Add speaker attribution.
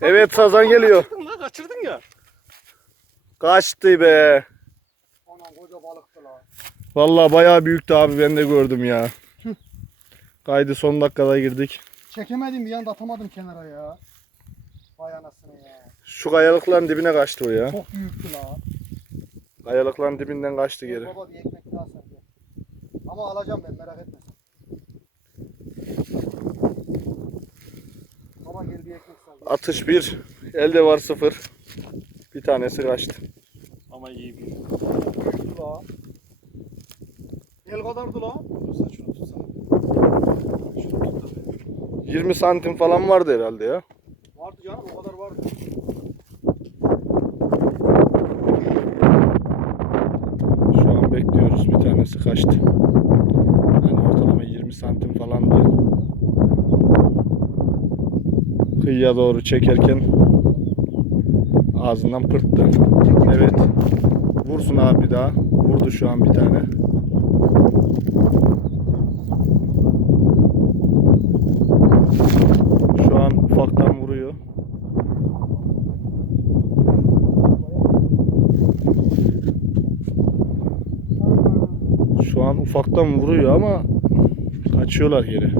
Speaker 1: Evet sazan geliyor.
Speaker 2: Kaçırdın lan kaçırdın ya.
Speaker 1: Kaçtı be.
Speaker 3: Anam koca balıktı la.
Speaker 1: Vallahi bayağı büyüktü abi ben de gördüm ya. Kaydı son dakikada girdik.
Speaker 3: Çekemedim bir yanda atamadım kenara ya. Vay anasını ya.
Speaker 1: Şu kayalıkların dibine kaçtı o ya.
Speaker 3: Çok büyüktü la.
Speaker 1: Kayalıkların dibinden kaçtı geri.
Speaker 3: Baba bir ekmek daha sen. Ama alacağım ben merak etme sen. Baba gel bir ekmek sal. gel.
Speaker 1: Atış 1. Elde var 0. Bir tanesi kaçtı.
Speaker 2: Ama iyi bir.
Speaker 3: Büyüktü la.
Speaker 2: El kadardı la. Tutsa şunu tutsa. Şunu tut da.
Speaker 1: 20 santim falan vardı herhalde ya.
Speaker 2: Vardı canım o kadar vardı.
Speaker 1: Şu an bekliyoruz. Bir tanesi kaçtı. Yani ortalama 20 santim falan da. Kıyıya doğru çekerken ağzından pırttı. Evet. Vursun abi daha. Vurdu şu an bir tane. Şu an ufaktan vuruyor. Şu an ufaktan vuruyor ama kaçıyorlar geri.